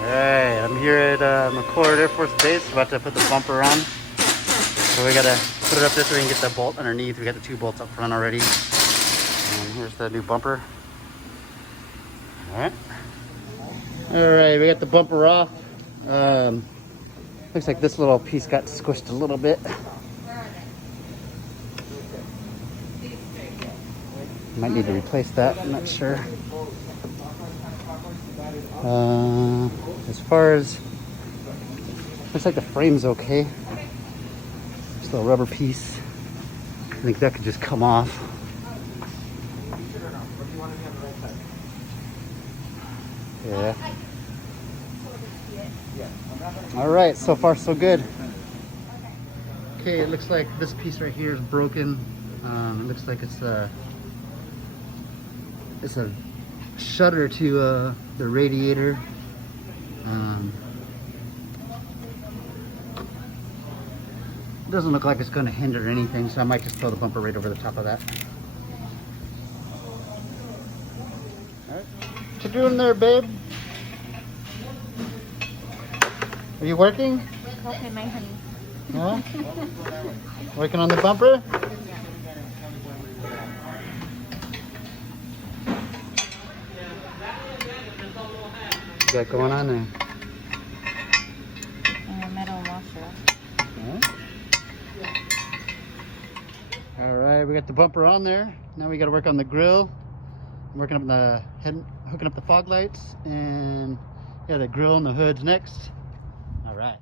Alright, I'm here at McCord Air Force Base, about to put the bumper on. So we gotta put it up there so we can get the bolt underneath. We got the 2 bolts up front already. And here's the new bumper. Alright. Alright, we got the bumper off. Looks like this little piece got squished a little bit. Might need to replace that, I'm not sure. As far as, looks like the frame's okay. Just a little rubber piece. I think that could just come off. Yeah. All right, so far so good. Okay, it looks like this piece right here is broken. It looks like it's a shutter to the radiator. Doesn't look like it's going to hinder anything, so I might just throw the bumper right over the top of that. All right. What you doing there, babe? Are you working? Okay, my honey. Huh? Working on the bumper? What you got going on there? And a metal washer. All right, we got the bumper on there. Now we got to work on the grill. I'm working up the head, hooking up the fog lights, and yeah, the grill and the hood's next. All right.